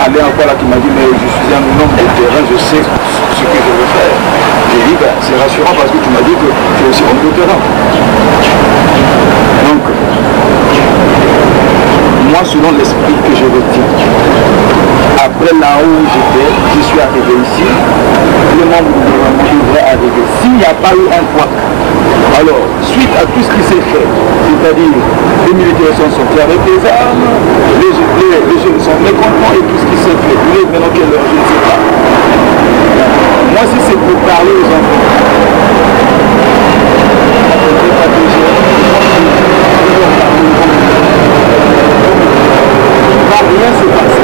aller encore là qui m'a dit mais je suis un homme de terrain, je sais ce que je veux faire. J'ai dit ben, c'est rassurant parce que tu m'as dit que tu es aussi homme de terrain. Donc, moi selon l'esprit que je retiens, après là où j'étais, je suis arrivé ici, les membres du gouvernement devraient arriver. S'il n'y a pas eu un point, alors suite à tout ce qui s'est fait, c'est-à-dire les militaires sont sortis avec des armes, les jeunes sont mécontents et tout ce qui s'est fait. Maintenant quelle heure, je ne sais pas. Moi si c'est pour parler aux enfants, rien s'est passé.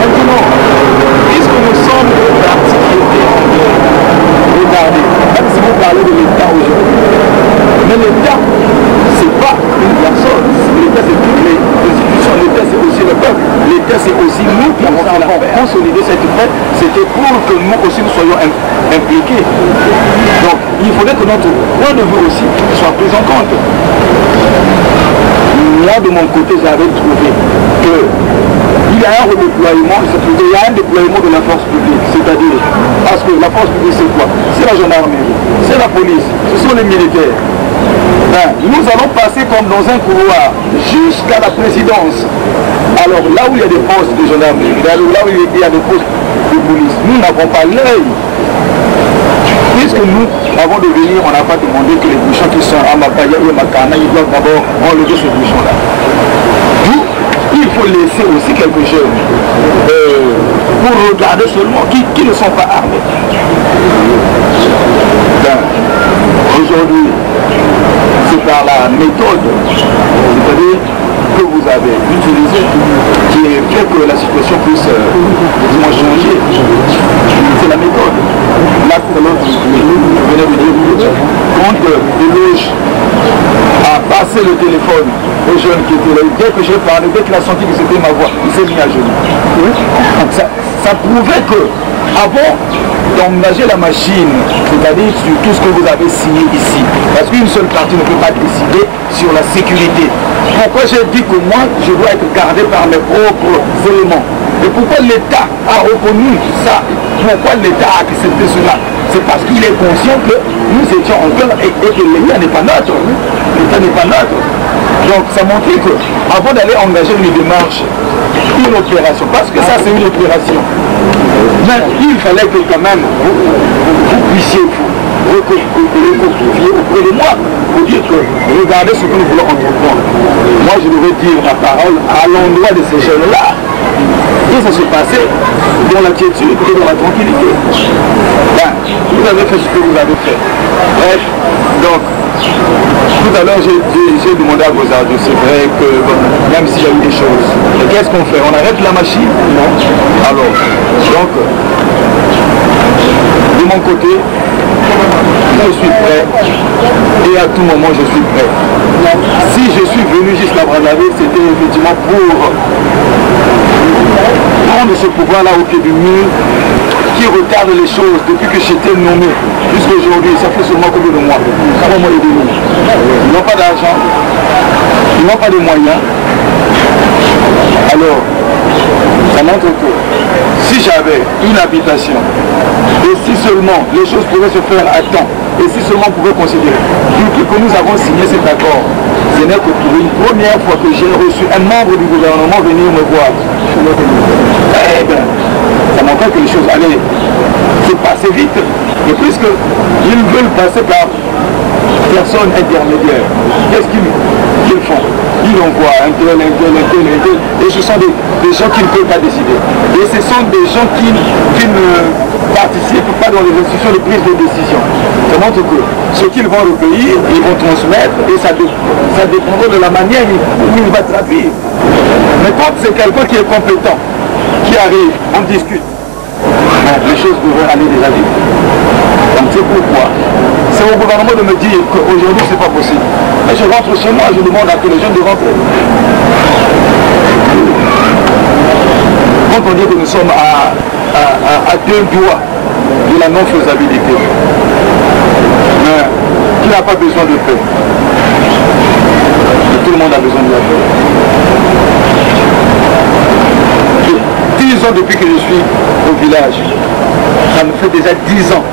Maintenant, puisque nous sommes des partis qui étaient en guerre, regardez, même si vous parlez de l'État aujourd'hui, mais l'État, c'est pas une personne, l'État c'est toutes les institutions, l'État c'est aussi le peuple, l'État c'est aussi nous qui avons consolidé cette fête, c'était pour que nous aussi nous soyons impliqués. Donc, il faudrait que notre point de vue aussi soit pris en compte. Moi, de mon côté, j'avais trouvé qu'il y a un redéploiement, il y a un déploiement de la force publique, c'est-à-dire, parce que la force publique c'est quoi? C'est la gendarmerie, c'est la police, ce sont les militaires. Ben, nous allons passer comme dans un couloir jusqu'à la présidence. Alors là où il y a des postes de gendarmerie, là où il y a des postes de police, nous n'avons pas l'œil. Puisque nous, avant de venir, on n'a pas demandé que les bouchons qui sont à Mapaya et Makana, ils doivent d'abord enlever ces bouchons-là. D'où il faut laisser aussi quelques jeunes pour regarder seulement qui ne sont pas armés. Ben, aujourd'hui, c'est par la méthode, c'est-à-dire que vous avez utilisée, qui fait que la situation puisse changer. C'est la méthode. Là, tout à l'heure, je venais de dire, quand Deloge a passé le téléphone aux jeunes qui étaient là, dès que j'ai parlé, dès qu'il a senti que c'était ma voix, il s'est mis à genoux. Donc ça prouvait que, avant d'engager la machine, c'est-à-dire sur tout ce que vous avez signé ici, parce qu'une seule partie ne peut pas décider sur la sécurité. Pourquoi j'ai dit que moi, je dois être gardé par mes propres éléments? Et pourquoi l'État a reconnu ça? Pourquoi l'État a accepté cela? C'est parce qu'il est conscient que nous étions encore et que l'État n'est pas neutre. L'État n'est pas neutre. Donc ça montrait que, avant d'aller engager une démarche, une opération, parce que ça c'est une opération, mais il fallait que quand même vous puissiez vous recopier auprès de moi pour dire que regardez ce que nous voulons entreprendre. Moi je devrais dire ma parole à l'endroit de ces jeunes-là. Et ça se passait dans la quiétude et dans la tranquillité. Ben, vous avez fait ce que vous avez fait. Bref, donc, tout à l'heure j'ai demandé à vos arbitres, c'est vrai que même s'il y a eu des choses, qu'est-ce qu'on fait? On arrête la machine? Non. Alors, donc, de mon côté, je suis prêt et à tout moment je suis prêt. Si je suis venu jusqu'à Brazzaville, c'était effectivement pour prendre ce pouvoir-là au pied du mur qui retarde les choses depuis que j'étais nommé jusqu'à aujourd'hui. Ça fait seulement combien de mois? 3 mois et demi. Ils n'ont pas d'argent, ils n'ont pas de moyens. Alors, ça montre que si j'avais une habitation et si seulement les choses pouvaient se faire à temps et si seulement on pouvait considérer depuis que nous avons signé cet accord, ce n'est que pour une première fois que j'ai reçu un membre du gouvernement venir me voir. Eh bien, ça montrait que les choses allaient se passer vite. Et puisqu'ils veulent passer par personne intermédiaire, qu'est-ce qu'ils font? Ils envoient un tel, et ce sont des gens qui ne peuvent pas décider. Et ce sont des gens qui ne participent pas dans les institutions de prise de décision. Ça montre que ce qu'ils vont recueillir, ils vont transmettre, et ça dépendra de la manière où il va traduire. Mais quand c'est quelqu'un qui est compétent, qui arrive, on discute, les choses devraient aller déjà vite. Donc c'est pourquoi c'est au gouvernement de me dire qu'aujourd'hui c'est pas possible. Mais je rentre chez moi, je demande à tous les jeunes de rentrer. Quand on dit que nous sommes à 2 doigts de la non-faisabilité, mais qui n'a pas besoin de paix? Tout le monde a besoin de la paix. 10 ans depuis que je suis au village. Ça me fait déjà 10 ans.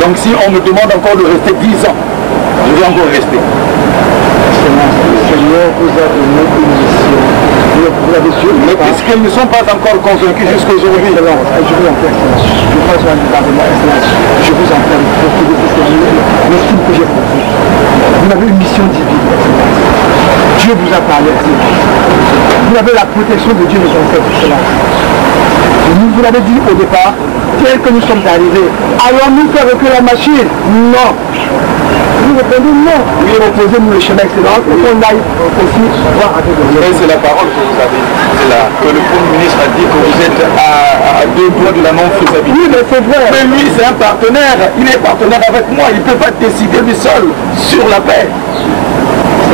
Donc si on me demande encore de rester 10 ans, je vais encore rester. Le Seigneur vous a donné une mission. Mais puisqu'ils ne sont pas encore convaincus jusqu'à aujourd'hui. Je vous en prie, Excellence. Je vous en prie, Excellence. Je vous en prie, l'estime que j'ai pour vous. Vous avez une mission divine, Excellence. Dieu vous a parlé, Excellence. Vous avez la protection de Dieu, mes ancêtres, Excellence. Vous l'avez dit au départ, tel que nous sommes arrivés, allons-nous faire reculer la machine? Non. Vous répondez non. Oui, reposez-nous le chemin, Excellence, et qu'on aille aussi voir avec le Dieu. C'est la parole que vous avez. C'est là que le Premier ministre a dit que vous êtes à 2 doigts de la non-faisabilité. Oui, mais c'est vrai. Mais lui, c'est un partenaire. Il est partenaire avec moi. Il ne peut pas décider du seul sur la paix.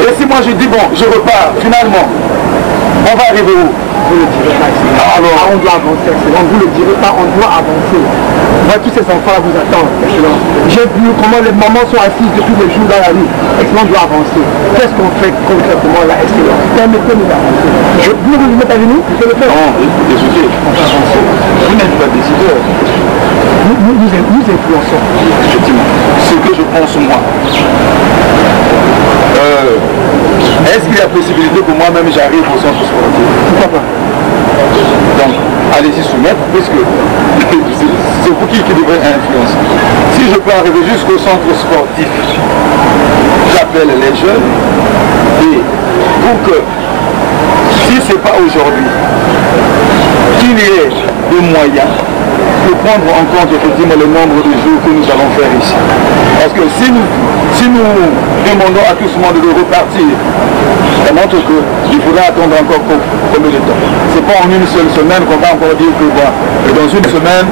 Et si moi je dis, bon, je repars, finalement, on va arriver où? Vous ne le direz pas, Excellence. Alors, on doit avancer, Excellence. Vous ne le direz pas, on doit avancer. Moi, tous ces enfants-là vous attendent, Excellence. J'ai vu comment les mamans sont assises depuis les jours dans la rue. Excellence, on doit avancer. Qu'est-ce qu'on fait concrètement là, Excellence? Permettez-nous d'avancer. Vous ne vous mettez avec nous? Je le fais. Non, désolé. On va avancer. Vous n'êtes pas décideur. Nous influençons. Effectivement. Ce que je pense moi. Est-ce qu'il y a possibilité que moi-même j'arrive au centre sportif? Pourquoi pas? Donc, allez-y soumettre, puisque c'est vous qui devrez influencer. Si je peux arriver jusqu'au centre sportif, j'appelle les jeunes, et pour que, si ce n'est pas aujourd'hui, qu'il y ait des moyens pour prendre en compte effectivement le nombre de jours que nous allons faire ici. Parce que si nous demandons à tout ce monde de repartir, ça montre qu'il faudra attendre encore combien de temps. Ce n'est pas en une seule semaine qu'on va encore dire que dans une semaine,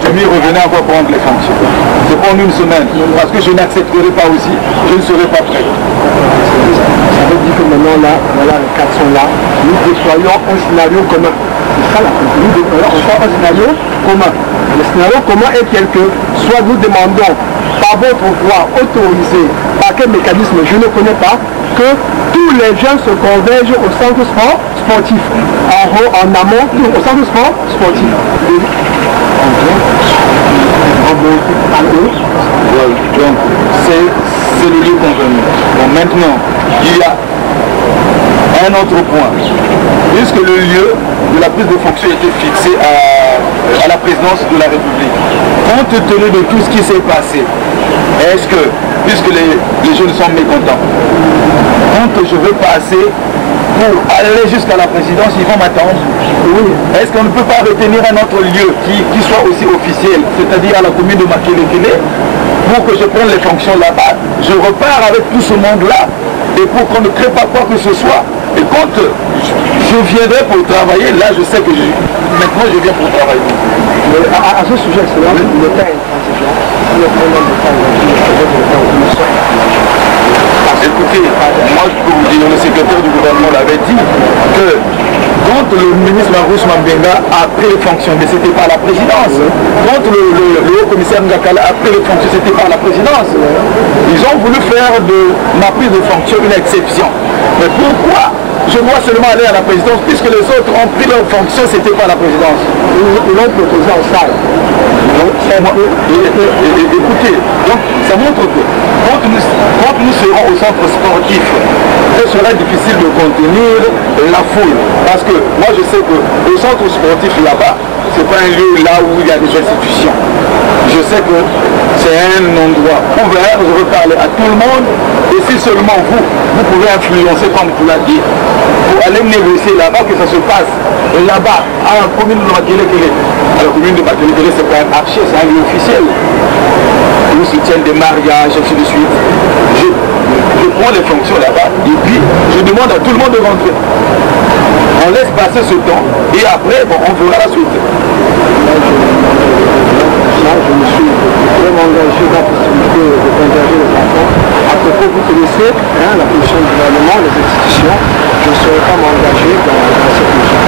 Jimmy revenait encore prendre les fonctions. Ce n'est pas en une semaine, parce que je n'accepterai pas aussi, je ne serai pas prêt. Ça veut dire que maintenant là, voilà, les quatre sont là, nous déployons un scénario commun. C'est ça la conclusion. Nous déployons encore un scénario commun. Le scénario commun est tel que soit nous demandons par votre voie autorisée, par quel mécanisme je ne connais pas, que tous les jeunes se convergent au centre sportif. En amont, au centre sportif. Donc, c'est le lieu convenu. Bon, maintenant, il y a un autre point. Puisque le lieu de la prise de fonction était fixé à la présidence de la République, compte tenu de tout ce qui s'est passé, est-ce que, puisque les jeunes sont mécontents, quand je veux passer pour aller jusqu'à la présidence, ils vont m'attendre? Oui. Est-ce qu'on ne peut pas retenir un autre lieu qui soit aussi officiel, c'est-à-dire à la commune de Makelekele, pour que je prenne les fonctions là-bas? Je repars avec tout ce monde-là, et pour qu'on ne crée pas quoi que ce soit. Et quand je viendrai pour travailler, là je sais que maintenant je viens pour travailler. Mais à ce sujet, Excellence, le temps est intransigeant. Le problème de temps Écoutez, moi je peux vous dire, le secrétaire du gouvernement l'avait dit, que quand le ministre Marous Mambenga a pris les fonctions, mais ce n'était pas la présidence. Quand le haut commissaire Ngakala a pris les fonctions, ce n'était pas la présidence. Ils ont voulu faire de ma prise de fonction une exception. Mais pourquoi je dois seulement aller à la présidence, puisque les autres ont pris leurs fonctions, ce n'était pas la présidence? Ils l'ont proposé en salle. Écoutez, donc ça montre que quand nous serons au centre sportif, ce sera difficile de contenir la foule. Parce que moi je sais que le centre sportif là-bas, ce n'est pas un lieu là où il y a des institutions. Je sais que c'est un endroit ouvert, je veux parler à tout le monde. Et si seulement vous pouvez influencer, comme tu l'as dit, pour aller négocier là-bas, que ça se passe là-bas, à la commune de Makelekele. La commune de Makelekele, c'est pas un marché, c'est un lieu officiel. Où se tiennent des mariages, ainsi de suite. Je prends les fonctions là-bas, et puis je demande à tout le monde de rentrer. On laisse passer ce temps, et après, bon, on verra la suite. Là, je me suis vraiment engagé dans la possibilité de converger les enfants. À propos, vous connaissez la position du gouvernement, les institutions. Je ne saurais pas m'engager dans cette position.